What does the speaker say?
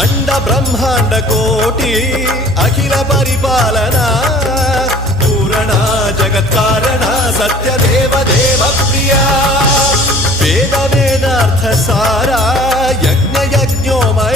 అండ బ్రహ్మాండ కోటి అఖిల పరిపాలన పూరణ జగత్కారణ సత్యదేవ దేవ ప్రియ వేద వేదార్థ సారా యజ్ఞ యజ్ఞోమయ